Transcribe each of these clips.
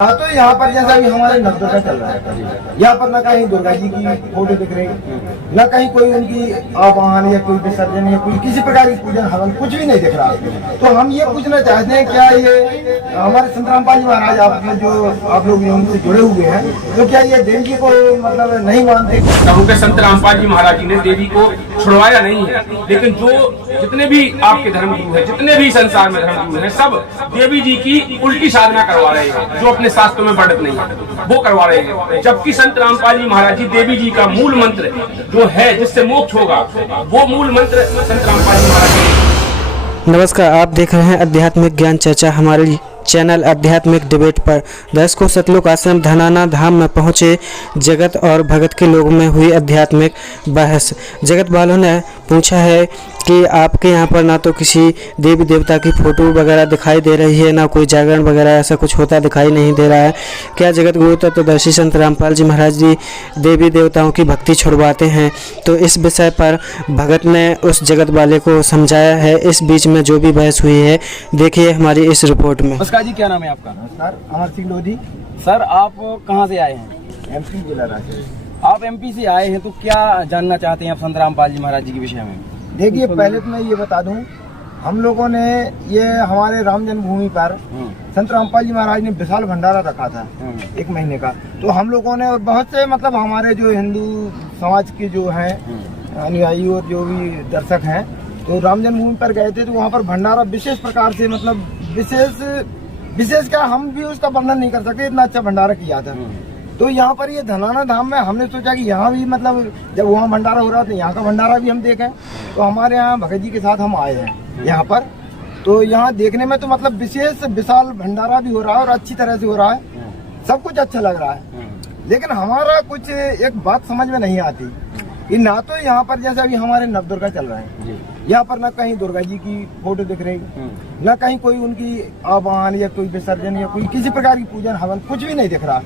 हाँ, तो यहाँ पर जैसा भी हमारे नवदुर्गा चल रहा है, यहाँ पर न कहीं दुर्गा जी की फोटो दिख रही, न कहीं कोई उनकी आवाहन या कोई विसर्जन या कोई किसी प्रकार की पूजन हवन कुछ भी नहीं दिख रहा। तो हम ये पूछना चाहते हैं, क्या ये हमारे संत रामपाल जी महाराज आपने जो आप लोग उनसे जुड़े हुए हैं, तो क्या ये देवी जी को मतलब नहीं मानते? क्योंकि संत रामपाल जी महाराज जी ने देवी को छुड़वाया नहीं है, लेकिन जो जितने भी आपके धर्म गुरु हैं, जितने भी संसार में धर्म गुरु हैं, सब देवी जी की उल्टी साधना करवा रहे हैं, जो अपने शास्त्रों में वर्णित नहीं है वो करवा रहे हैं। जबकि संत रामपाल जी महाराज जी देवी जी का मूल मंत्र जो है जिससे मोक्ष होगा, वो मूल मंत्र संत रामपाल जी महाराज जी। नमस्कार, आप देख रहे हैं आध्यात्मिक ज्ञान चर्चा हमारे चैनल आध्यात्मिक डिबेट पर। दर्शकों, सतलोक आश्रम धनाना धाम में पहुंचे जगत और भगत के लोगों में हुई आध्यात्मिक बहस। जगत वालों ने पूछा है कि आपके यहाँ पर ना तो किसी देवी देवता की फ़ोटो वगैरह दिखाई दे रही है, ना कोई जागरण वगैरह ऐसा कुछ होता दिखाई नहीं दे रहा है। क्या जगत गुरु तत्वदर्शी संत रामपाल जी महाराज जी देवी देवताओं की भक्ति छुड़वाते हैं? तो इस विषय पर भगत ने उस जगत वाले को समझाया है। इस बीच में जो भी बहस हुई है, देखिए हमारी इस रिपोर्ट में। नमस्कार जी, क्या नाम है आपका? नमस्कार, अमर सिंह लोधी। सर, आप कहाँ से आए हैं? एमपी जिला राज्य। आप एमपी से आए हैं, तो क्या जानना चाहते हैं आप संत रामपाल जी महाराज जी के विषय में? देखिए, पहले तो मैं ये बता दूं, हम लोगों ने ये हमारे राम जन्मभूमि पर संत रामपाल जी महाराज ने विशाल भंडारा रखा था 1 महीने का। तो हम लोगों ने और बहुत से मतलब हमारे जो हिंदू समाज के जो हैं अनुयायी और जो भी दर्शक हैं, तो राम जन्मभूमि पर गए थे। तो वहाँ पर भंडारा विशेष प्रकार से मतलब विशेष क्या, हम भी उसका वर्णन नहीं कर सकते, इतना अच्छा भंडारा किया था। तो यहाँ पर ये धनाना धाम में हमने सोचा कि यहाँ भी मतलब जब वहाँ भंडारा हो रहा था, यहाँ का भंडारा भी हम देखें। तो हमारे यहाँ भगत जी के साथ हम आए हैं यहाँ पर। तो यहाँ देखने में तो मतलब विशेष विशाल भंडारा भी हो रहा है और अच्छी तरह से हो रहा है, सब कुछ अच्छा लग रहा है। लेकिन हमारा कुछ एक बात समझ में नहीं आती कि ना तो यहाँ पर जैसा अभी हमारे नवदुर्गा चल रहा है, यहाँ पर न कहीं दुर्गा जी की फोटो दिख रही, न कहीं कोई उनकी आवाहन या कोई विसर्जन या कोई किसी प्रकार की पूजन हवन कुछ भी नहीं दिख रहा।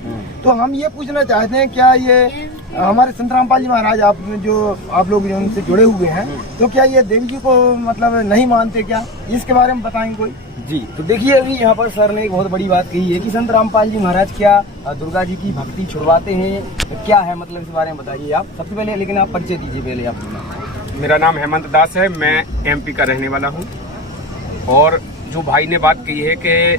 तो हम ये पूछना चाहते हैं, क्या ये हमारे संत रामपाल जी महाराज आपने जो आप लोग उनसे जुड़े हुए हैं, तो क्या ये देवी जी को मतलब नहीं मानते? क्या इसके बारे में बताएंगे कोई? जी, तो देखिए, अभी यहाँ पर सर ने एक बहुत बड़ी बात कही है कि संत रामपाल जी महाराज क्या दुर्गा जी की भक्ति छुड़वाते हैं, तो क्या है मतलब इस बारे में बताइए आप सबसे पहले। लेकिन आप परिचय दीजिए पहले आप। मेरा नाम हेमंत दास है, मैं एमपी का रहने वाला हूँ। और जो भाई ने बात कही है कि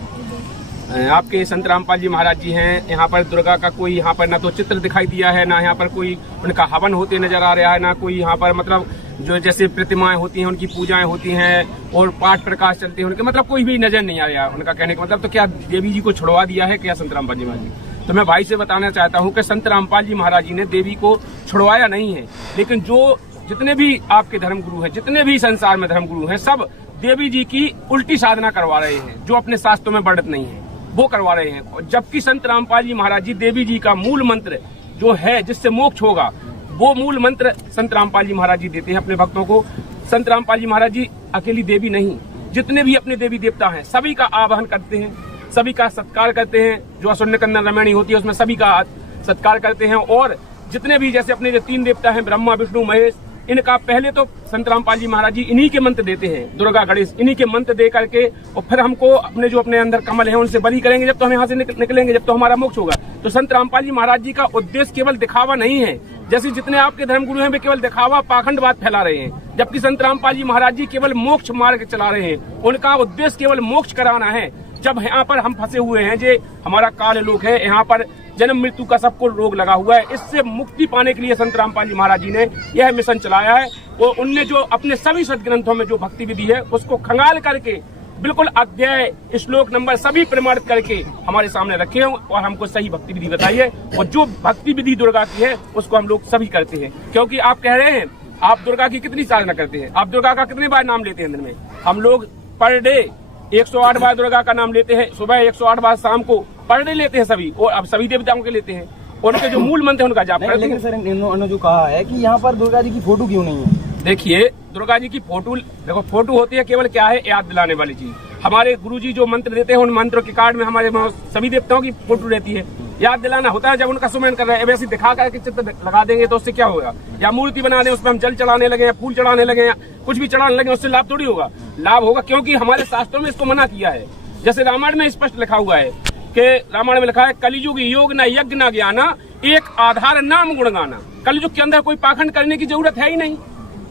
आपके संत रामपाल जी महाराज जी हैं, यहाँ पर दुर्गा का कोई यहाँ पर ना तो चित्र दिखाई दिया है, ना यहाँ पर कोई उनका हवन होते नजर आ रहा है, ना कोई यहाँ पर मतलब जो जैसे प्रतिमाएं होती हैं उनकी पूजाएं होती हैं और पाठ प्रकाश चलते हैं उनके, मतलब कोई भी नजर नहीं आ रहा है। उनका कहने का मतलब, तो क्या देवी जी को छुड़वा दिया है क्या संत रामपाल जी महाराज जी? तो मैं भाई से बताना चाहता हूँ कि संत रामपाल जी महाराज जी ने देवी को छुड़वाया नहीं है, लेकिन जो जितने भी आपके धर्म गुरु हैं, जितने भी संसार में धर्म गुरु हैं, सब देवी जी की उल्टी साधना करवा रहे हैं, जो अपने शास्त्रों में वर्णित नहीं है वो करवा रहे हैं। जबकि संत रामपाल जी महाराज जी देवी जी का मूल मंत्र जो है जिससे मोक्ष होगा, वो मूल मंत्र संत रामपाल जी महाराज जी देते हैं अपने भक्तों को। संत रामपाल जी महाराज जी अकेली देवी नहीं, जितने भी अपने देवी देवता हैं सभी का आवाहन करते हैं, सभी का सत्कार करते हैं। जो असुर कन्या रमणी होती है उसमें सभी का सत्कार करते हैं। और जितने भी जैसे अपने जो 3 देवता हैं ब्रह्मा विष्णु महेश, इनका पहले तो संत रामपाल जी महाराज जी इन्हीं के मंत्र देते हैं, दुर्गा गणेश इन्हीं के मंत्र दे करके, और फिर हमको अपने जो अपने अंदर कमल है उनसे बरी करेंगे, जब तो हम यहाँ से निकलेंगे, जब तो हमारा मोक्ष होगा। तो संत रामपाल जी महाराज जी का उद्देश्य केवल दिखावा नहीं है, जैसे जितने आपके धर्म गुरु हैं वे केवल दिखावा पाखंडवाद फैला रहे हैं। जबकि संत रामपाल जी महाराज जी केवल मोक्ष मार्ग चला रहे हैं, उनका उद्देश्य केवल मोक्ष कराना है। जब यहाँ पर हम फंसे हुए हैं, जो हमारा काल लोक है, यहाँ पर जन्म मृत्यु का सबको रोग लगा हुआ है, इससे मुक्ति पाने के लिए संत रामपाल जी महाराज जी ने यह मिशन चलाया है। और उनने जो अपने सभी सदग्रंथों में जो भक्ति विधि है उसको खंगाल करके बिल्कुल अध्याय श्लोक नंबर सभी प्रमाणित करके हमारे सामने रखे हैं और हमको सही भक्ति विधि बताई है। और जो भक्ति विधि दुर्गा की है उसको हम लोग सभी करते हैं। क्योंकि आप कह रहे हैं आप दुर्गा की कितनी साधना करते हैं, आप दुर्गा का कितने बार नाम लेते हैं दिन में? हम लोग पर डे 108 बार दुर्गा का नाम लेते हैं, सुबह 108 बार, शाम को पर डे लेते हैं सभी, और अब सभी देवताओं के लेते हैं। और उनके जो मूल मंत्र है उनका जाप करते हैं। लेकिन सर, इन्होंने जो कहा है कि यहाँ पर दुर्गा जी की फोटो क्यों नहीं है? देखिए, दुर्गा जी की फोटो, देखो फोटो होती है केवल क्या है, याद दिलाने वाली चीज। हमारे गुरुजी जो मंत्र देते हैं उन मंत्रों के कार्ड में हमारे सभी देवताओं की फोटो रहती है, याद दिलाना होता है। जब उनका सुमरन कर रहे हैं वैसे दिखा करके चित्र लगा देंगे तो उससे क्या होगा? या मूर्ति बना दें, उसमें हम जल चढ़ाने लगे या फूल चढ़ाने लगे या कुछ भी चढ़ाने लगे, उससे लाभ थोड़ी होगा। लाभ होगा क्योंकि हमारे शास्त्रों में इसको मना किया है। जैसे रामायण में स्पष्ट लिखा हुआ है कि रामायण में लिखा है कलियुग योग न यज्ञ न ज्ञाना, एक आधार नाम गुण गाना। कलियुग के अंदर कोई पाखंड करने की जरूरत है ही नहीं,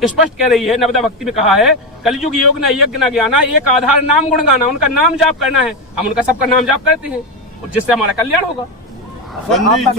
स्पष्ट कह रही है नवदा भक्ति में कहा है कलियुग योग न यज्ञ न ज्ञाना, एक आधार नाम गुण गाना। उनका नाम जाप करना है, हम उनका सबका नाम जाप करते हैं और जिससे हमारा कल्याण होगा। सर, आपका